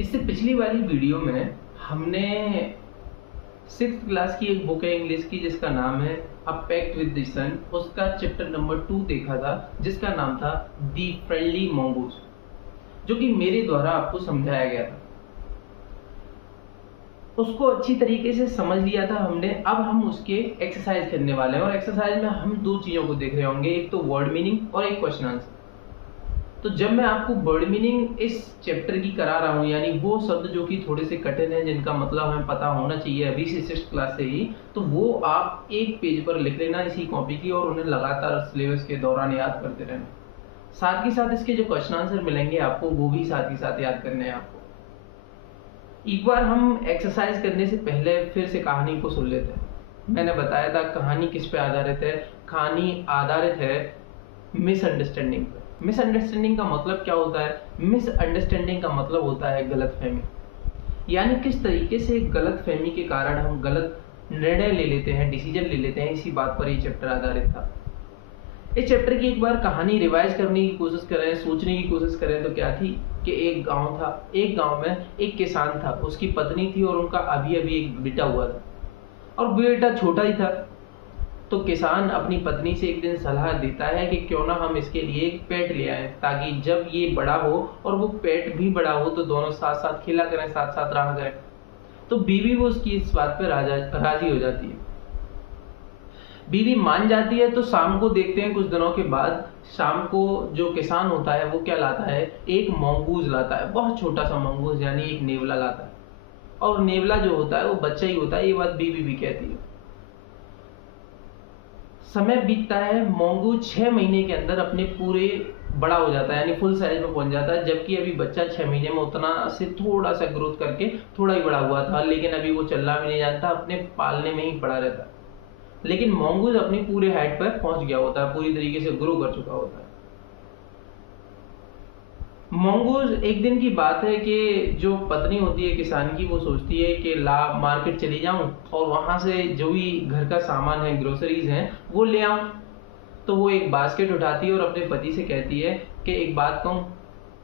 इससे पिछली वाली वीडियो में हमने 6th क्लास की एक बुक है इंग्लिश की जिसका नाम है अ पैक्ट विद द सन, उसका चैप्टर नंबर 2 देखा था जिसका नाम था दी फ्रेंडली मंगूज, जो कि मेरे द्वारा आपको समझाया गया था। उसको अच्छी तरीके से समझ लिया था हमने। अब हम उसके एक्सरसाइज करने वाले हैं और एक्सरसाइज में हम दो चीज़ों को देख रहे होंगे, एक तो वर्ड मीनिंग और एक क्वेश्चन आंसर। तो जब मैं आपको वर्ड मीनिंग इस चैप्टर की करा रहा हूँ, यानी वो शब्द जो कि थोड़े से कठिन हैं जिनका मतलब हमें पता होना चाहिए अभी से 6th क्लास से ही, तो वो आप एक पेज पर लिख लेना इसी कॉपी की और उन्हें लगातार सिलेबस के दौरान याद करते रहना। साथ ही साथ इसके जो क्वेश्चन आंसर मिलेंगे आपको वो भी साथ ही साथ याद करने हैं आपको। एक बार हम एक्सरसाइज करने से पहले फिर से कहानी को सुन लेते हैं। मैंने बताया था कहानी किस पे आधारित है। कहानी आधारित है मिसअंडरस्टैंडिंग पे। मिसअंडरस्टैंडिंग का मतलब क्या होता है? मिसअंडरस्टैंडिंग का मतलब होता है गलतफहमी, यानी किस तरीके से गलतफहमी के कारण हम गलत निर्णय ले लेते हैं, डिसीजन ले लेते हैं। इसी बात पर ये चैप्टर आधारित था। इस चैप्टर की एक बार कहानी रिवाइज करने की कोशिश करें, सोचने की कोशिश करें तो क्या थी कि एक गांव था। एक गांव में एक किसान था, उसकी पत्नी थी और उनका अभी अभी एक बेटा हुआ था और बेटा छोटा ही था। तो किसान अपनी पत्नी से एक दिन सलाह देता है कि क्यों ना हम इसके लिए एक पेट ले आए, ताकि जब ये बड़ा हो और वो पेट भी बड़ा हो तो दोनों साथ साथ खेला करें, साथ साथ रहा करें। तो बीवी वो उसकी इस बात पर राजी हो जाती है। बीवी मान जाती है। तो शाम को देखते हैं, कुछ दिनों के बाद शाम को जो किसान होता है वो क्या लाता है, एक मंगूज लाता है, बहुत छोटा सा मंगूज, यानी एक नेवला लाता है। और नेवला जो होता है वो बच्चा ही होता है, ये बात बीवी भी कहती है। समय बीतता है, मंगूज 6 महीने के अंदर अपने पूरे बड़ा हो जाता है, यानी फुल साइज में पहुंच जाता है। जबकि अभी बच्चा 6 महीने में उतना से थोड़ा सा ग्रोथ करके थोड़ा ही बड़ा हुआ था, लेकिन अभी वो चलना भी नहीं जानता, अपने पालने में ही पड़ा रहता है। लेकिन मंगूज अपनी पूरे हाइट पर पहुंच गया होता है, पूरी तरीके से ग्रो कर चुका होता है। मंगूज एक दिन की बात है कि जो पत्नी होती है किसान की, वो सोचती है कि ला मार्केट चली जाऊं और वहां से जो भी घर का सामान है, ग्रोसरीज हैं, वो ले आऊं। तो वो एक बास्केट उठाती है और अपने पति से कहती है कि एक बात कहूं,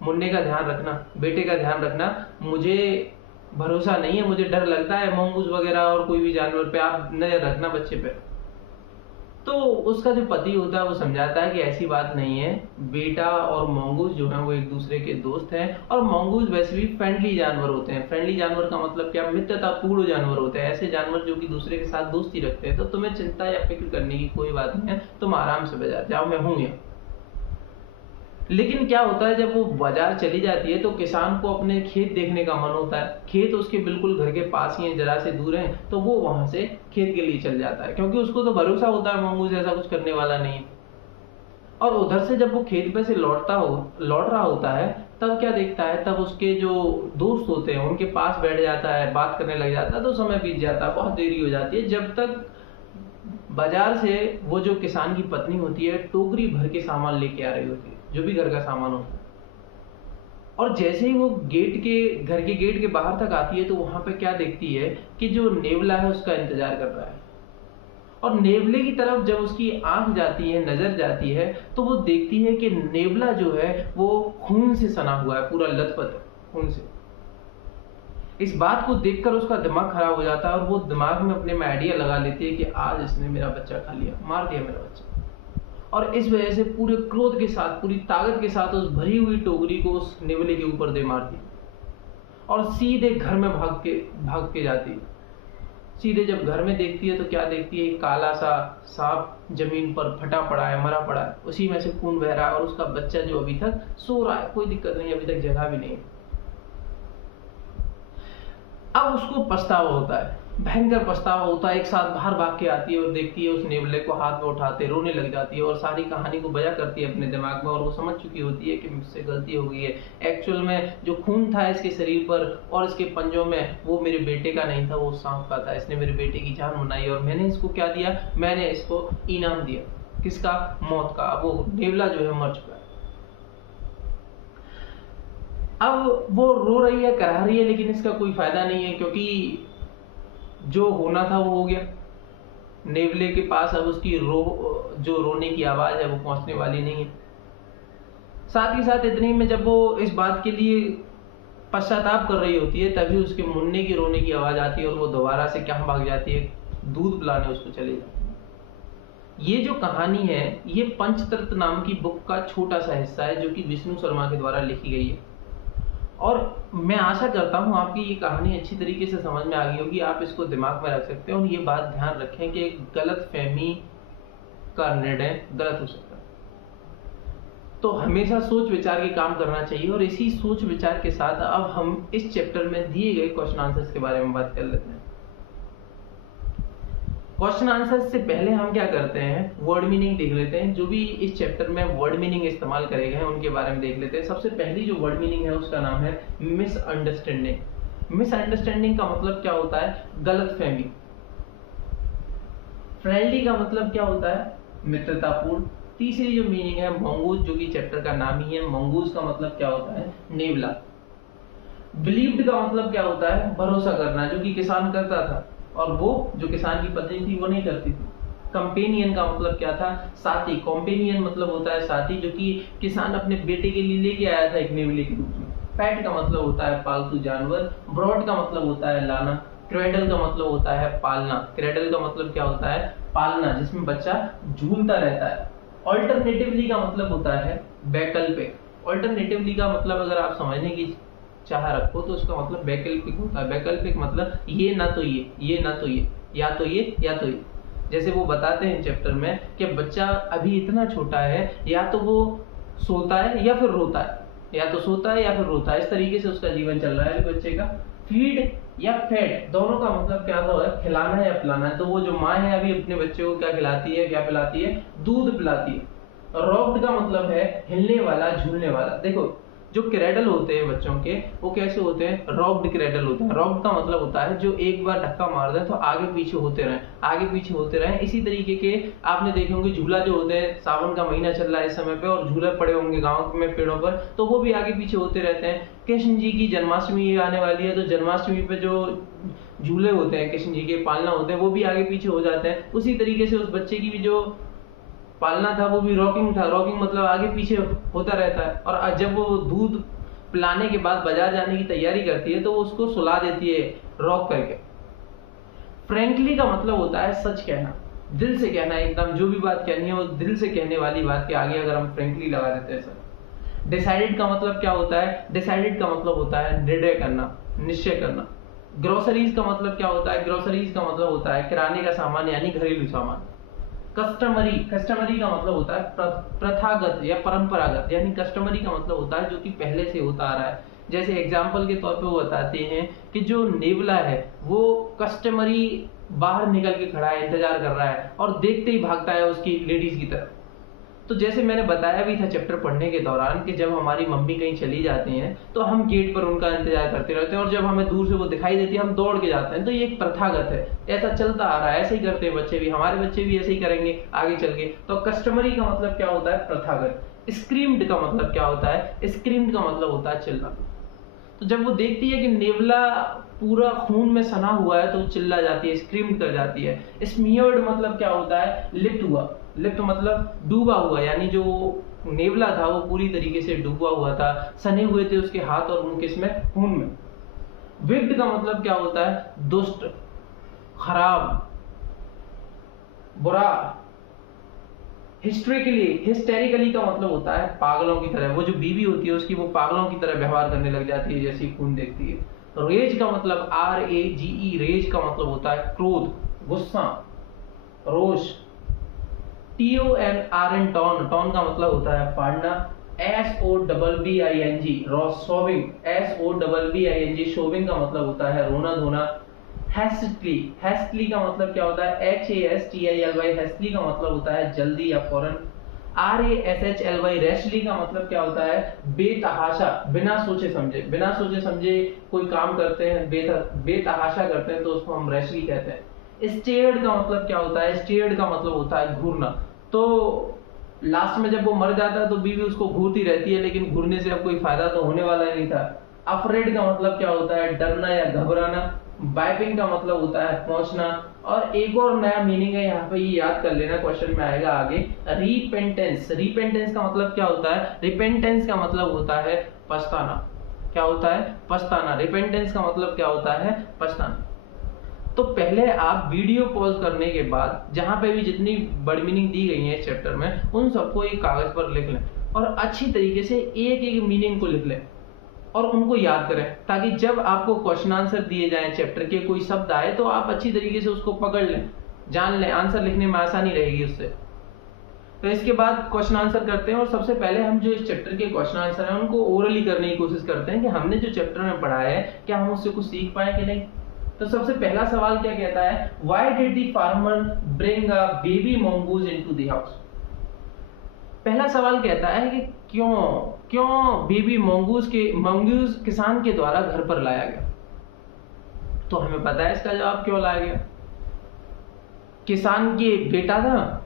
मुन्ने का ध्यान रखना, बेटे का ध्यान रखना, मुझे भरोसा नहीं है, मुझे डर लगता है मंगूज वगैरह और कोई भी जानवर पे, आप नजर रखना बच्चे पे। तो उसका जो पति होता है वो समझाता है कि ऐसी बात नहीं है, बेटा और मंगूज जो है वो एक दूसरे के दोस्त हैं और मंगूज वैसे भी फ्रेंडली जानवर होते हैं। फ्रेंडली जानवर का मतलब क्या? मित्रतापूर्ण जानवर होते हैं, ऐसे जानवर जो कि दूसरे के साथ दोस्ती रखते हैं। तो तुम्हें चिंता या फिक्र करने की कोई बात नहीं है, तुम आराम से बाजार जाओ, मैं हूं यहाँ। लेकिन क्या होता है, जब वो बाजार चली जाती है तो किसान को अपने खेत देखने का मन होता है। खेत उसके बिल्कुल घर के पास ही है, जरा से दूर है, तो वो वहां से खेत के लिए चल जाता है, क्योंकि उसको तो भरोसा होता है मंगूज ऐसा कुछ करने वाला नहीं है। और उधर से जब वो खेत पे से लौट रहा होता है, तब क्या देखता है, तब उसके जो दोस्त होते हैं उनके पास बैठ जाता है, बात करने लग जाता है। तो समय बीत जाता है, बहुत देरी हो जाती है, जब तक बाजार से वो जो किसान की पत्नी होती है टोकरी भर के सामान लेके आ रही होती है, जो भी घर का सामान होता है। और जैसे ही वो घर के गेट के बाहर तक आती है तो वहां पे क्या देखती है कि जो नेवला है उसका इंतजार कर रहा है। और नेवले की तरफ जब उसकी आंख जाती है, नजर जाती है, तो वो देखती है कि नेवला जो है वो खून से सना हुआ है, पूरा लथपथ है खून से। इस बात को देखकर उसका दिमाग खराब हो जाता है और वो दिमाग में अपने में आइडिया लगा लेती है कि आज इसने मेरा बच्चा खा लिया, मार दिया मेरा बच्चा। और इस वजह से पूरे क्रोध के साथ, पूरी ताकत के साथ उस भरी हुई टोकरी को उस नेवले के ऊपर दे मारती और सीधे घर में भाग के जाती। सीधे जब घर में देखती है तो क्या देखती है, काला सा सांप जमीन पर फटा पड़ा है, मरा पड़ा है, उसी में से खून बह रहा है और उसका बच्चा जो अभी तक सो रहा है, कोई दिक्कत नहीं, अभी तक जगह भी नहीं है। अब उसको पछतावा होता है, भयंकर पछतावा होता है। एक साथ बाहर भाग के आती है और देखती है उस नेवले को हाथ में उठाते, रोने लग जाती है और सारी कहानी को बयां करती है अपने दिमाग में। और वो समझ चुकी होती है कि मुझसे गलती हो गई है, एक्चुअल में जो खून था इसके शरीर पर और इसके पंजों में वो मेरे बेटे का नहीं था, वो सांप का था। इसने मेरे बेटे की जान बनाई और मैंने इसको क्या दिया, मैंने इसको इनाम दिया, किसका? मौत का। वो नेवला जो है मर चुका है। अब वो रो रही है, करा रही है, लेकिन इसका कोई फायदा नहीं है, क्योंकि जो होना था वो हो गया। नेवले के पास अब उसकी जो रोने की आवाज है वो पहुंचने वाली नहीं है। साथ ही साथ इतने में जब वो इस बात के लिए पश्चाताप कर रही होती है, तभी उसके मुन्ने की रोने की आवाज आती है और वो दोबारा से कहाँ भाग जाती है, दूध पिलाने उसको चली जाती है। ये जो कहानी है ये पंचतत्व नाम की बुक का छोटा सा हिस्सा है जो कि विष्णु शर्मा के द्वारा लिखी गई है। और मैं आशा करता हूँ आपकी ये कहानी अच्छी तरीके से समझ में आ गई होगी, आप इसको दिमाग में रख सकते हैं और ये बात ध्यान रखें कि गलत फहमी का निर्णय गलत हो सकता है। तो हमेशा सोच विचार के काम करना चाहिए और इसी सोच विचार के साथ अब हम इस चैप्टर में दिए गए क्वेश्चन आंसर्स के बारे में बात कर लेते हैं। क्वेश्चन आंसर्स से पहले हम क्या करते हैं, वर्ड मीनिंग देख लेते हैं। जो भी इस चैप्टर में वर्ड मीनिंग इस्तेमाल करे गए हैं उनके बारे में देख लेते हैं। सबसे पहली जो वर्ड मीनिंग है उसका नाम है मिसअंडरस्टैंडिंग। मिसअंडरस्टैंडिंग का मतलब क्या होता है, गलतफहमी। फ्रेंडली का मतलब क्या होता है, मित्रतापूर्ण। तीसरी जो मीनिंग है मंगूज, जो कि चैप्टर का नाम ही है। मंगूज का मतलब क्या होता है, नेवला। बिलीव्ड का मतलब क्या होता है, भरोसा करना, जो कि किसान करता था और वो जो किसान की पत्नी थी वो नहीं करती थी। कंपेनियन का मतलब क्या था, साथी। कॉम्पेनियन मतलब होता है साथी, जो कि किसान अपने बेटे के लिए लेके आया था एक नेवले के रूप में। पेट का मतलब होता है पालतू जानवर। ब्रॉड का मतलब होता है लाना। क्रेडल का मतलब होता है पालना। क्रेडल का मतलब क्या होता है, पालना, जिसमें बच्चा झूलता रहता है। ऑल्टरनेटिवली का मतलब होता है वैकल्पिक। ऑल्टरनेटिवली का मतलब अगर आप समझने की चाह रखो तो उसका मतलब वैकल्पिक होता है। वैकल्पिक मतलब ये ना तो ये ना तो ये, या तो ये या तो ये। जैसे वो बताते हैं चैप्टर में कि बच्चा अभी इतना छोटा है, या तो वो सोता है या फिर रोता है, या तो सोता है या फिर रोता है। इस तरीके से उसका जीवन चल रहा है अभी बच्चे का। फीड या फेड दोनों का मतलब क्या होता है, खिलाना है या पिलाना है। तो वो जो माँ है अभी अपने बच्चे को क्या खिलाती है, क्या पिलाती है, दूध पिलाती है। रॉक्ड का मतलब है हिलने वाला, झूलने वाला। देखो जो क्रेडल होते हैं बच्चों के, वो कैसे होते हैं, रॉक्ड क्रेडल होते हैं। रॉक्ड का मतलब होता है जो एक बार धक्का मार दे तो आगे पीछे होते रहें, आगे पीछे होते रहें। इसी तरीके के आपने देखे होंगे झूला जो होते हैं, सावन का महीना चल रहा है इस समय पे और झूले पड़े होंगे गाँव में पेड़ों पर, तो वो भी आगे पीछे होते रहते हैं। कृष्ण जी की जन्माष्टमी आने वाली है, तो जन्माष्टमी पे जो झूले होते हैं कृष्ण जी के पालना होते हैं, वो भी आगे पीछे हो जाते हैं। उसी तरीके से उस बच्चे की भी जो पालना था वो भी रॉकिंग था। रॉकिंग मतलब आगे पीछे होता रहता है। और जब वो दूध पिलाने के बाद बाजार जाने की तैयारी करती है तो वो उसको सुला देती है रॉक करके। फ्रैंकली का मतलब होता है सच कहना, दिल से कहना, एकदम जो भी बात कहनी है वो दिल से कहने वाली बात के आगे अगर हम फ्रैंकली लगा देते हैं सर। डिसाइडेड का मतलब क्या होता है, डिसाइडेड का मतलब होता है निर्णय करना, निश्चय करना। ग्रोसरीज का मतलब क्या होता है, ग्रोसरीज का मतलब होता है किराने का सामान यानी घरेलू सामान। कस्टमरी, कस्टमरी का मतलब होता है प्रथागत या परंपरागत, यानी कस्टमरी का मतलब होता है जो कि पहले से होता आ रहा है। जैसे एग्जाम्पल के तौर पे वो बताते हैं कि जो नेवला है वो कस्टमरी बाहर निकल के खड़ा है, इंतजार कर रहा है और देखते ही भागता है उसकी लेडीज की तरफ। तो जैसे मैंने बताया भी था चैप्टर पढ़ने के दौरान कि जब हमारी मम्मी कहीं चली जाती हैं तो हम गेट पर उनका इंतजार करते रहते हैं और जब हमें दूर से वो दिखाई देती है हम दौड़ के जाते हैं। तो ये एक प्रथागत है, ऐसा चलता आ रहा है, ऐसे ही करते हैं बच्चे भी, हमारे बच्चे भी ऐसे ही करेंगे आगे चल के। तो कस्टमरी का मतलब क्या होता है, प्रथागत। स्क्रीम्ड का मतलब क्या होता है, स्क्रीम्ड का मतलब होता है चिल्लाना। तो जब वो देखती है कि नेवला पूरा खून में सना हुआ है तो चिल्ला जाती है, स्क्रीम कर जाती है। स्मियर्ड मतलब क्या होता है, लिप्त हुआ। लिप्त मतलब डूबा हुआ, यानी जो नेवला था वो पूरी तरीके से डूबा हुआ था, सने हुए थे उसके हाथ और मुंह किसमें, खून में। विक्ड का मतलब क्या होता है, दुष्ट, खराब, बुरा। हिस्टेरिकली का मतलब होता है पागलों की तरह। वो जो बीवी होती है उसकी वो पागलों की तरह व्यवहार करने लग जाती है जैसी खून देखती है। रेज का मतलब RAGE, रेज का मतलब होता है क्रोध, गुस्सा, रोष। TONRN, टॉन, टॉन का मतलब होता है फाड़ना। SOBBING, शोविंग, SOBBING, शोविंग का मतलब होता है रोना धोना। हैस्टली, हैस्टली का मतलब क्या होता है, HASTILY, हैस्टली का मतलब होता है जल्दी या फौरन। RASHLY, रैशली का मतलब क्या होता है, बेतहाशा, बिना सोचे समझे। बिना सोचे समझे कोई काम करते हैं, बेतहाशा करते हैं तो उसको हम रैशली कहते हैं। स्टेयर्ड का मतलब क्या होता है, स्टेयर्ड का मतलब होता है घूरना। तो लास्ट में जब वो मर जाता है तो बीवी उसको घूरती रहती है, लेकिन घूरने से अब कोई फायदा तो होने वाला नहीं था। अफ्रेड का मतलब क्या होता है, डरना या घबराना। बाइपिंग का मतलब होता है पहुंचना। और एक और नया मीनिंग है यहाँ पे, ये याद कर लेना, क्वेश्चन में आएगा आगे। रिपेंटेंस, रिपेंटेंस का मतलब क्या होता है, रिपेंटेंस का मतलब होता है पछताना। क्या होता है? पछताना। रिपेंटेंस का मतलब क्या होता है? पछताना। तो पहले आप वीडियो पॉज करने के बाद जहां पे भी जितनी वर्ड मीनिंग दी गई है इस चैप्टर में, उन सबको एक कागज पर लिख लें और अच्छी तरीके से एक एक मीनिंग को लिख लें और उनको याद करें, ताकि जब आपको क्वेश्चन आंसर दिए जाएं चैप्टर के, कोई शब्द आए तो आप अच्छी तरीके से उसको पकड़ लें, जान लें, आंसर लिखने में आसानी रहेगी उससे। तो इसके बाद क्वेश्चन आंसर करते हैं और सबसे पहले हम जो इस चैप्टर के क्वेश्चन आंसर हैं उनको ओरली करने की कोशिश करते हैं कि हमने जो चैप्टर में पढ़ा है क्या हम उससे कुछ सीख पाए कि नहीं। तो सबसे पहला सवाल क्या कहता है? Why did the farmer bring a baby mongoose into the house? पहला सवाल कहता है कि क्यों बेबी मंगूज किसान के द्वारा घर पर लाया गया। तो हमें पता है इसका जवाब क्यों लाया गया। किसान के बेटा था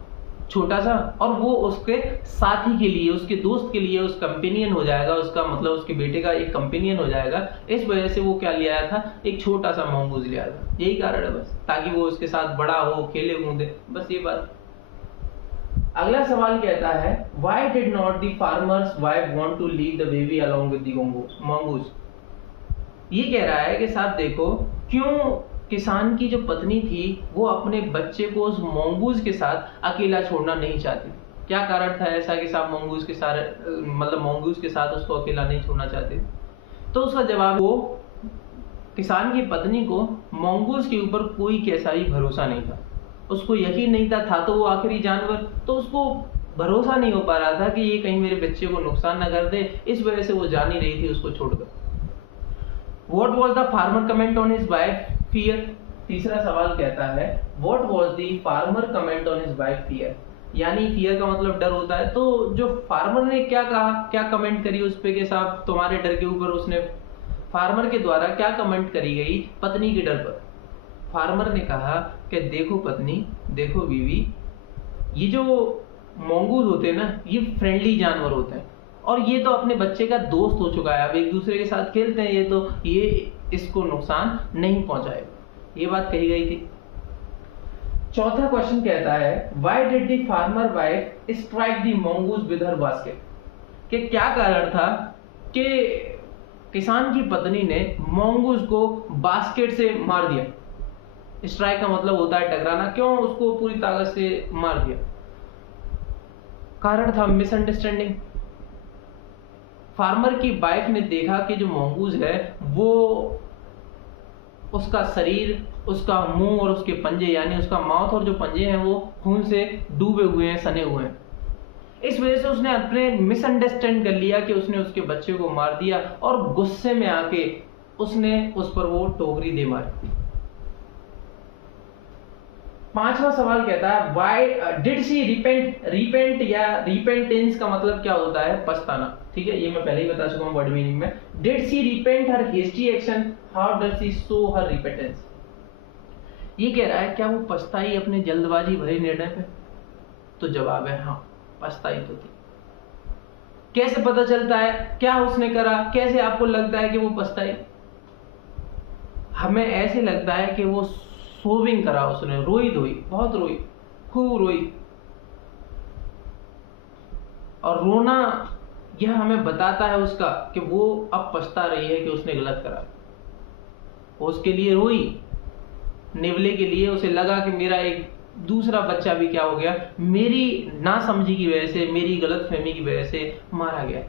छोटा सा, और वो उसके साथी के लिए, उसके दोस्त के लिए, उस कंपेनियन हो जाएगा, उसका मतलब उसके बेटे का एक कंपेनियन हो जाएगा। इस वजह से वो क्या ले आया था? एक छोटा सा मंगूज ले आया था। यही कारण है बस, ताकि वो उसके साथ बड़ा हो, खेले कूदे, बस ये बात। अगला सवाल कहता है why did not the farmers wife want to leave the baby along with the mongoose? ये कह रहा है कि साहब देखो, क्यों किसान की जो पत्नी थी वो अपने बच्चे को उस मंगूज के साथ अकेला छोड़ना नहीं चाहती। क्या कारण था ऐसा कि साहब मंगूज के साथ, मतलब मंगूज के साथ उसको अकेला नहीं छोड़ना चाहते? तो उसका जवाब, वो किसान की पत्नी को मंगूज के ऊपर कोई कैसा ही भरोसा नहीं था, उसको यकीन नहीं था तो वो आखिरी जानवर, तो उसको भरोसा नहीं हो पा रहा था कि ये कहीं मेरे बच्चे को नुकसान ना कर दे, इस वजह से वो जा नहीं रही थी उसको छोड़कर। What was the farmer comment on his wife fear? तीसरा सवाल कहता है What was the farmer comment on his wife fear? यानी fear का मतलब डर होता है, तो जो फार्मर ने क्या कहा, क्या कमेंट करी उस पे के साथ तुम्हारे डर के ऊपर, उसने फार्मर के द्वारा क्या कमेंट करी गई पत्नी के डर पर? फार्मर ने कहा कि देखो पत्नी, देखो बीवी, ये जो मंगूज होते हैं ना, ये फ्रेंडली जानवर होते हैं और ये तो अपने बच्चे का दोस्त हो चुका है, अब एक दूसरे के साथ खेलते हैं, ये इसको नुकसान नहीं पहुंचाएगा। ये बात कही गई थी। चौथा क्वेश्चन कहता है why did the farmer wife strike the mongoose with her basket? कि क्या कारण था कि किसान की पत्नी ने मंगूज को बास्केट से मार दिया। स्ट्राइक का मतलब होता है टकराना, क्यों उसको पूरी ताकत से मार दिया? कारण था मिसअंडरस्टैंडिंग। फार्मर की वाइफ ने देखा कि जो मंगूज है वो, उसका शरीर, उसका मुंह और उसके पंजे, यानी उसका माउथ और जो पंजे हैं वो खून से डूबे हुए हैं, सने हुए हैं। इस वजह से उसने अपने मिसअंडरस्टैंड कर लिया कि उसने उसके बच्चे को मार दिया और गुस्से में आके उसने उस पर वो टोकरी दे मारी। पांचवा सवाल कहता है व्हाई डिड शी रिपेंट या रिपेंटेंस का मतलब क्या होता है? पछताना। ठीक है, ये मैं पहले ही बता चुका हूं वर्ड मीनिंग में। Did she repent her hasty action, how does she show her repentance? ये कह रहा है क्या वो पछताई अपने जल्दबाजी भरे निर्णय पे? तो जवाब है हाँ, पछताई तो थी। कैसे पता चलता है? क्या उसने करा? कैसे आपको लगता है कि वो पछताई? हमें ऐसे लगता है कि वो सोविंग करा उसने, रोई धोई, बहुत रोई, खूब रोई। और रोना यह हमें बताता है उसका कि वो अब पछता रही है कि उसने गलत करा। वो उसके लिए रोई, निवले के लिए। उसे लगा कि मेरा एक दूसरा बच्चा भी क्या हो गया, मेरी नासमझी की वजह से, मेरी गलतफहमी की वजह से मारा गया।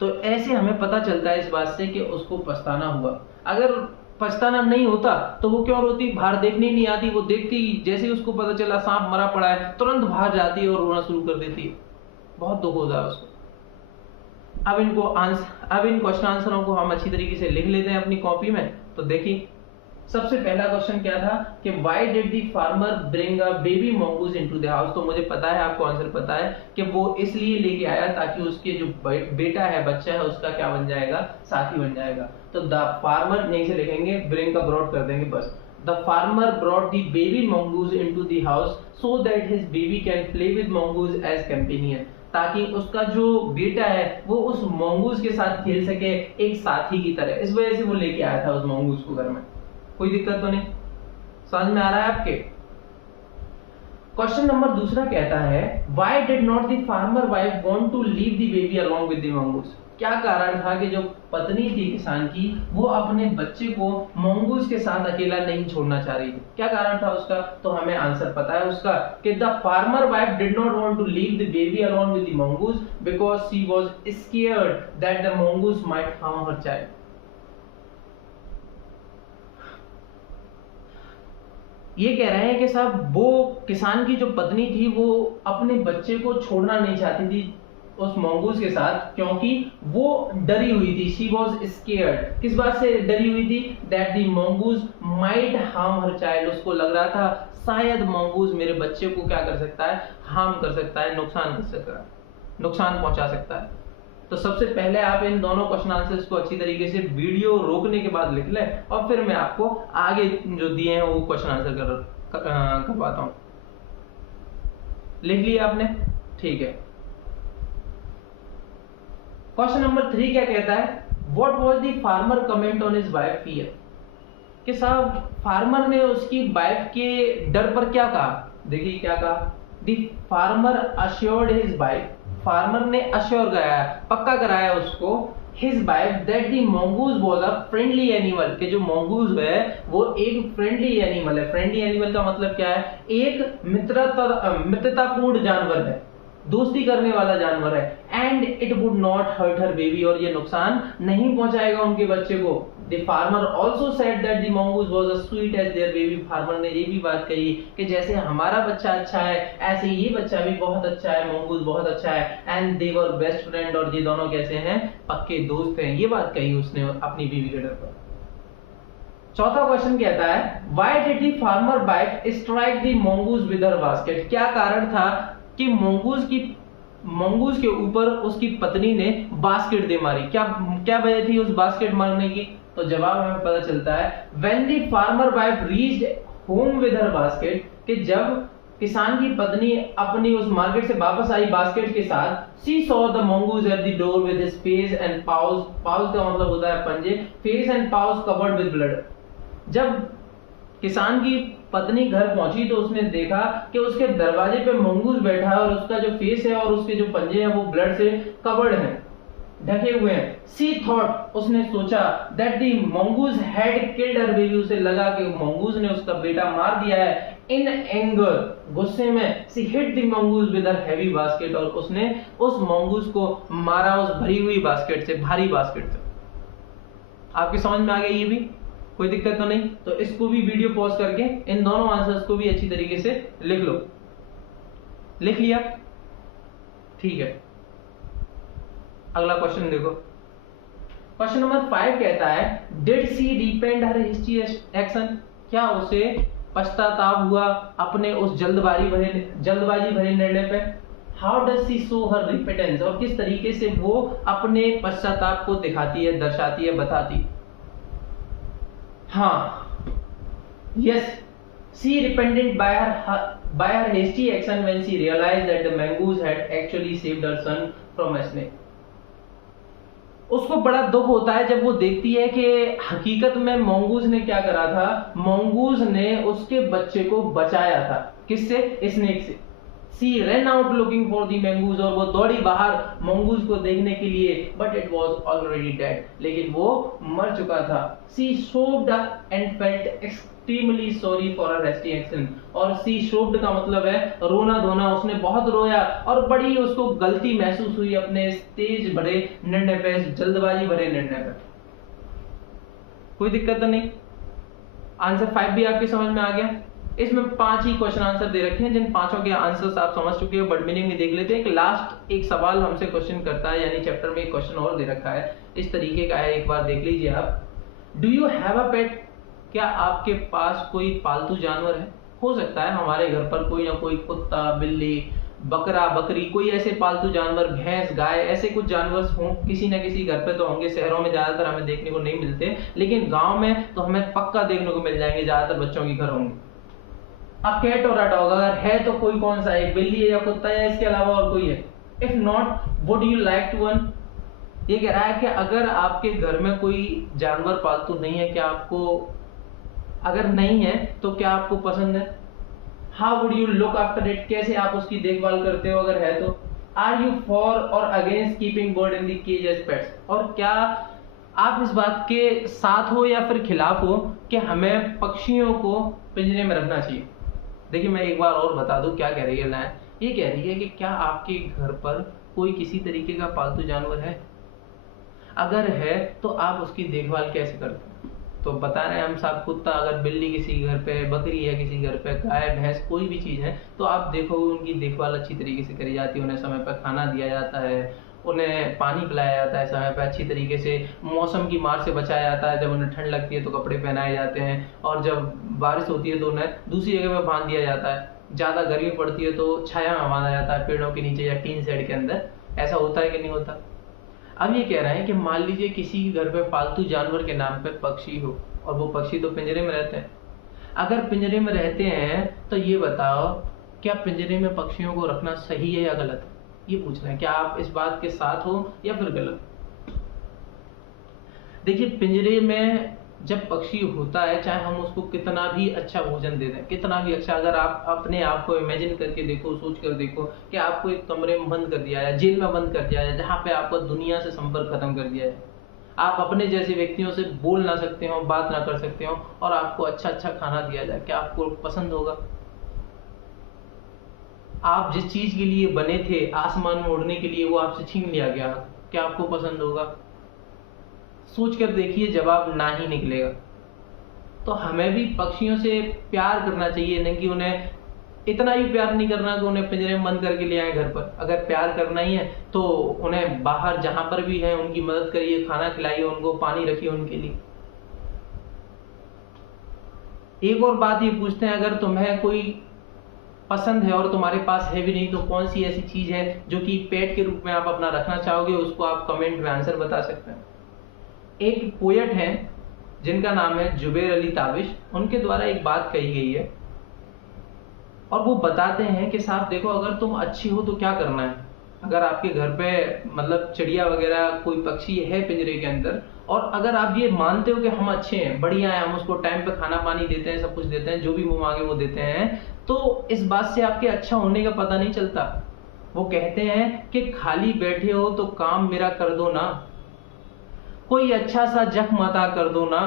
तो ऐसे हमें पता चलता है इस बात से कि उसको पछताना हुआ। अगर पछताना नहीं होता तो वो क्यों रोती? बाहर देखने ही नहीं आती। वो देखती, जैसे ही उसको पता चला सांप मरा पड़ा है, तुरंत बाहर जाती है और रोना शुरू कर देती है। बहुत दुख होता है उसको। अब इन क्वेश्चन आंसरों को हम अच्छी तरीके से लिख लेते हैं अपनी कॉपी में। तो देखिए, सबसे पहला क्वेश्चन क्या था कि why did the farmer bring a baby mongoose into the house? तो मुझे पता है, आपको आंसर पता है कि वो इसलिए लेके आया ताकि उसके जो बेटा है, बच्चा है, उसका क्या बन जाएगा? साथी बन जाएगा। तो द फार्मर नहीं से लिखेंगे, ब्रिंग का ब्रॉड कर देंगे बस। The farmer brought the baby mongoose into the house so that his baby can play with mongoose as companion, ताकि उसका जो बेटा है वो उस मंगूज के साथ खेल सके एक साथी की तरह। इस वजह से वो लेके आया था उस मंगूज को घर में। कोई दिक्कत तो नहीं? समझ में आ रहा है आपके? क्वेश्चन नंबर दूसरा कहता है why did not the farmer wife want to leave the baby along with the mongoose? क्या कारण था कि जो पत्नी थी किसान की वो अपने बच्चे को मंगूज के साथ अकेला नहीं छोड़ना चाह रही थी? क्या कारण था उसका? तो हमें आंसर पता है उसका कि the farmer wife did not want to leave the baby alone with the mongoose because she was scared that the mongoose might harm her child. ये कह रहे हैं कि साहब वो किसान की जो पत्नी थी वो अपने बच्चे को छोड़ना नहीं चाहती थी उस मंगूज के साथ, क्योंकि वो डरी हुई थी। She was scared. किस बात से डरी हुई थी? That the mongoose might harm her child. उसको लग रहा था शायद मंगूज मेरे बच्चे को क्या कर सकता है, हार्म कर सकता है, नुकसान कर सकता है, नुकसान पहुंचा सकता है। तो सबसे पहले आप इन दोनों क्वेश्चन आंसर्स को अच्छी तरीके से वीडियो रोकने के बाद लिख लें और फिर मैं आपको आगे जो दिए हैं वो क्वेश्चन आंसर करवाता हूं। लिख लिया आपने? ठीक है। क्वेश्चन नंबर 3 क्या कहता है? What was the farmer comment on his wife fear? कि साहब फार्मर ने उसकी वाइफ के डर पर क्या कहा? देखिए क्या कहा। The farmer assured his wife. Farmer ने अश्योर कराया, पक्का कराया उसको, his wife that the mongoose was a friendly animal. कि जो मंगूज है वो एक फ्रेंडली एनिमल है। फ्रेंडली एनिमल का मतलब क्या है? एक मित्रतापूर्ण जानवर है, दोस्ती करने वाला जानवर है। And it would not hurt her baby. और ये नुकसान नहीं पहुंचाएगा उनके बच्चे को। The farmer also said that the mongoose was a sweet as their baby. फार्मर ने ये भी बात कही कि जैसे हमारा बच्चा अच्छा है ऐसे ये बच्चा भी बहुत अच्छा है, मंगूज बहुत अच्छा है। And they were best friend. और ये दोनों कैसे हैं? पक्के दोस्त हैं। ये बात कही उसने अपनी बीवी के डर पर। चौथा क्वेश्चन कहता है why did the farmer wife strike the mongoose with her basket? क्या कारण था कि मंगूज के ऊपर उसकी पत्नी ने बास्केट दे मारी? क्या वजह थी उस बास्केट मारने की? तो जवाब हमें पता चलता है when the farmer wife reached home with her basket. कि जब किसान की पत्नी अपनी उस मार्केट से वापस आई बास्केट के साथ, she saw the mongoose at the door with his face and pause. Pause का मतलब होता है पंजे। Face and pause covered with blood. जब किसान की पत्नी घर पहुंची तो उसने देखा कि उसके दरवाजे पे मंगूज बैठा है और उसका जो फेस है और उसके जो पंजे हैं वो ब्लड से कवर्ड हैं, ढके हुए हैं। सी थॉट, उसने सोचा, that the mongoose had killed her baby. उसे लगा कि मंगूज ने उसका बेटा मार दिया है। इन एंगर, गुस्से में, she hit the mongoose with her heavy basket. और उसने उस मंगूज को मारा उस भरी हुई बास्केट से, भारी बास्केट से। आपकी समझ में आ गया? ये भी कोई दिक्कत तो नहीं? तो इसको भी वीडियो पॉज करके इन दोनों आंसर्स को भी अच्छी तरीके से लिख लो। लिख लिया? ठीक है। अगला क्वेश्चन देखो। क्वेश्चन नंबर 5 कहता है did she repent her history action? क्या उसे पश्चाताप हुआ अपने उस जल्दबाजी भरे निर्णय पे? How does she show her repentance? और किस तरीके से वो अपने पश्चाताप को दिखाती है, दर्शाती है, बताती? हाँ, yes, she repented by her hasty action when she realized that the mongoose had actually saved her son from a snake. उसको बड़ा दुख होता है जब वो देखती है कि हकीकत में मंगूज ने क्या करा था। मंगूज ने उसके बच्चे को बचाया था। किससे? स्नेक से। She ran out looking for the mongoose। और वो दौड़ी बाहर मंगूज को देखने के लिए, but it was already dead। लेकिन वो मर चुका था। She sobbed and felt extremely sorry for her hasty action। और she sobbed का मतलब है रोना धोना। उसने बहुत रोया और बड़ी उसको गलती महसूस हुई अपने इस तेज भरे निर्णय पे, जल्दबाजी भरे निर्णय पे। कोई दिक्कत तो नहीं? आंसर 5 भी आपकी समझ में आ गया? इसमें 5 ही क्वेश्चन आंसर दे रखे हैं, जिन 5 के आंसर्स आप समझ चुके हो। बट मीनिंग में देख लेते हैं। लास्ट एक सवाल हमसे क्वेश्चन करता है, यानी चैप्टर में एक क्वेश्चन और दे रखा है, इस तरीके का है, एक बार देख लीजिए आप। डू यू हैव अ पेट? क्या आपके पास कोई पालतू जानवर है? हो सकता है हमारे घर पर कोई ना कोई कुत्ता, बिल्ली, बकरा, बकरी, कोई ऐसे पालतू जानवर, भैंस, गाय, ऐसे कुछ जानवर हों। किसी ना किसी घर पे तो होंगे। शहरों में ज्यादातर हमें देखने को नहीं मिलते, लेकिन गाँव में तो हमें पक्का देखने को मिल जाएंगे। ज्यादातर बच्चों के घर होंगे। अब कैट और डॉग अगर है तो कोई कौन सा है? बिल्ली है या कुत्ता है, इसके अलावा और कोई है? If not, would you like to one? ये कह रहा है कि अगर आपके घर में कोई जानवर पालतू नहीं है, क्या आपको, अगर नहीं है तो क्या आपको पसंद है? How would you look after it? कैसे आप उसकी देखभाल करते हो अगर है तो? आर यू फॉर और against keeping bird in the cage as pets? और क्या आप इस बात के साथ हो या फिर खिलाफ हो कि हमें पक्षियों को पिंजरे में रखना चाहिए? देखिए मैं एक बार और बता दूं क्या कह रही है लाइन। ये कह रही है कि क्या आपके घर पर कोई किसी तरीके का पालतू जानवर है? अगर है तो आप उसकी देखभाल कैसे करते हैं? तो बता रहे हैं हम साहब, कुत्ता अगर बिल्ली किसी घर पे, बकरी है किसी घर पे, गाय भैंस कोई भी चीज है, तो आप देखोगे उनकी देखभाल अच्छी तरीके से करी जाती है। उन्हें समय पर खाना दिया जाता है, उन्हें पानी पिलाया जाता है समय पर, अच्छी तरीके से मौसम की मार से बचाया जाता है। जब उन्हें ठंड लगती है तो कपड़े पहनाए जाते हैं, और जब बारिश होती है तो उन्हें दूसरी जगह पर बांध दिया जाता है। ज़्यादा गर्मी पड़ती है तो छाया में बांधा जाता है, पेड़ों के नीचे या टीन शेड के अंदर। ऐसा होता है कि नहीं होता? अब ये कह रहे हैं कि मान लीजिए किसी घर पे पालतू जानवर के नाम पे पक्षी हो, और वो पक्षी तो पिंजरे में रहते हैं। अगर पिंजरे में रहते हैं तो ये बताओ, क्या पिंजरे में पक्षियों को रखना सही है या गलत है? ये पूछना है, क्या आप इस बात के साथ हो या फिर गलत? देखिए पिंजरे में जब पक्षी होता है, चाहे हम उसको कितना भी अच्छा भोजन दे दें, कितना भी अच्छा, अगर आप अपने आप को इमेजिन करके देखो, सोच कर देखो कि आपको एक कमरे में बंद कर दिया जाए, जेल में बंद कर दिया जाए, जहाँ पे आपका दुनिया से संपर्क खत्म कर दिया जाए, आप अपने जैसे व्यक्तियों से बोल ना सकते हो, बात ना कर सकते हो, और आपको अच्छा अच्छा खाना दिया जाए, क्या आपको पसंद होगा? आप जिस चीज के लिए बने थे, आसमान में उड़ने के लिए, वो आपसे छीन लिया गया, क्या आपको पसंद होगा? सोच कर देखिए, जवाब ना ही निकलेगा। तो हमें भी पक्षियों से प्यार करना चाहिए, नहीं कि उन्हें इतना भी प्यार नहीं करना कि उन्हें पिंजरे में बंद करके ले आए घर पर। अगर प्यार करना ही है तो उन्हें बाहर जहां पर भी है उनकी मदद करिए, खाना खिलाइए उनको, पानी रखिए उनके लिए। एक और बात ये पूछते हैं, अगर तुम्हें कोई पसंद है और तुम्हारे पास है भी नहीं, तो कौन सी ऐसी चीज है जो कि पेट के रूप में आप अपना रखना चाहोगे? उसको आप कमेंट में आंसर बता सकते हैं। एक पोएट है जिनका नाम है जुबैर अली ताबिश, उनके द्वारा एक बात कही गई है, और वो बताते हैं कि साहब देखो, अगर तुम अच्छी हो तो क्या करना है? अगर आपके घर पे मतलब चिड़िया वगैरह कोई पक्षी है पिंजरे के अंदर, और अगर आप ये मानते हो कि हम अच्छे हैं, बढ़िया है, हम उसको टाइम पे खाना पानी देते हैं, सब कुछ देते हैं, जो भी मुंह मांगे वो देते हैं, तो इस बात से आपके अच्छा होने का पता नहीं चलता। वो कहते हैं कि खाली बैठे हो तो काम मेरा कर दो ना, कोई अच्छा सा जख्म अता कर दो ना,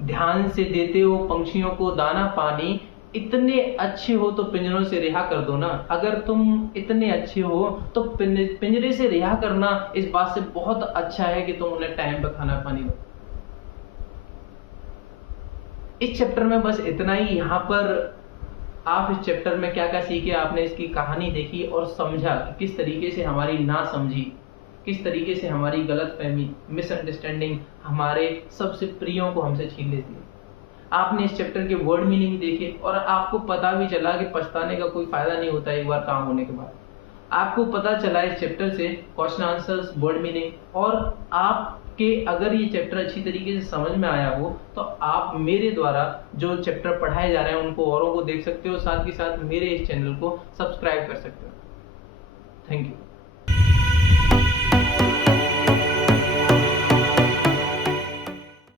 ध्यान से देते हो पंछियों को दाना पानी, इतने अच्छे हो तो पिंजरों से रिहा कर दो ना। अगर तुम इतने अच्छे हो तो पिंजरे से रिहा करना इस बात से बहुत अच्छा है कि तुम उन्हें टाइम पर खाना पानी दो। इस चैप्टर में बस इतना ही। यहाँ पर आप इस चैप्टर में क्या क्या सीखे, आपने इसकी कहानी देखी और समझा कि किस तरीके से हमारी ना समझी, किस तरीके से हमारी गलतफहमी, मिसअंडरस्टैंडिंग हमारे सबसे प्रियों को हमसे छीन लेती है। आपने इस चैप्टर के वर्ड मीनिंग देखे और आपको पता भी चला कि पछताने का कोई फायदा नहीं होता एक बार काम होने के बाद। आपको पता चला इस चैप्टर से क्वेश्चन आंसर्स, वर्ड मीनिंग, और आपके अगर ये चैप्टर अच्छी तरीके से समझ में आया हो तो आप मेरे द्वारा जो चैप्टर पढ़ाए जा रहे हैं उनको औरों को देख सकते हो, साथ ही साथ मेरे इस चैनल को सब्सक्राइब कर सकते हो। Thank you.